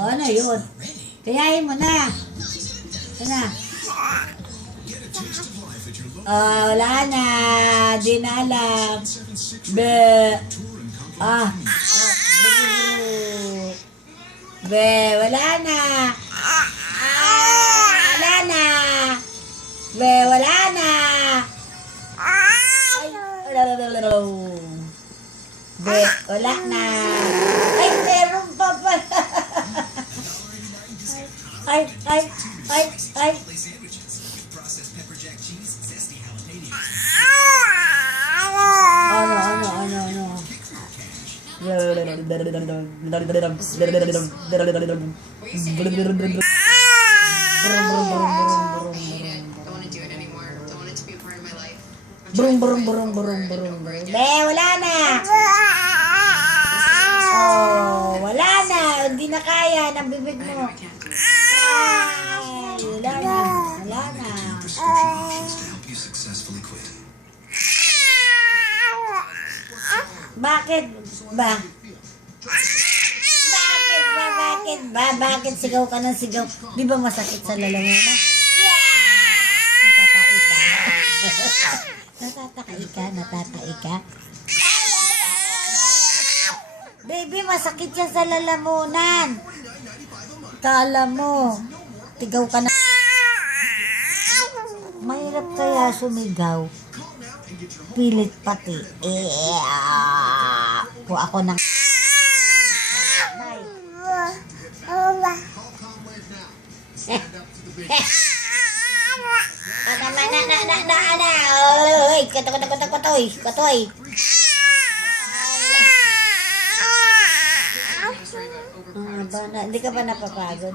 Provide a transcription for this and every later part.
O, ano yun? Kayain mo na. Ito na. Wala na. Di na alam. Be. Be, wala na. Wala na. Be, wala na. Be, wala na. Ay, meron pa pala. Ay. Ano. Be, wala na. Oh, wala na. Hindi na kaya ng bibig mo. Ay, wala na. Bakit ba? Bakit sigaw ka ng sigaw? Di ba masakit sa lalamunan? Natatai ka? Baby, masakit yan sa lalamunan. Kala mo, tigaw ka na. Mahirap kaya sumigaw. Pilit pati. Kuha ako ng... Katoy. Hindi ka ba napapagod?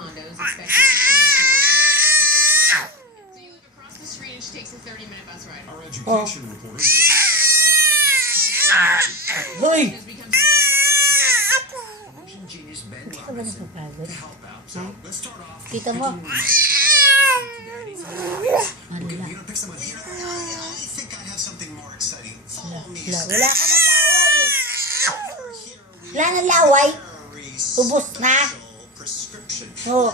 Oh. Hoy! Hindi ka ba napapagod? Kita mo? Wala ka ng laway. Wala ng laway. Ubus na. Oh.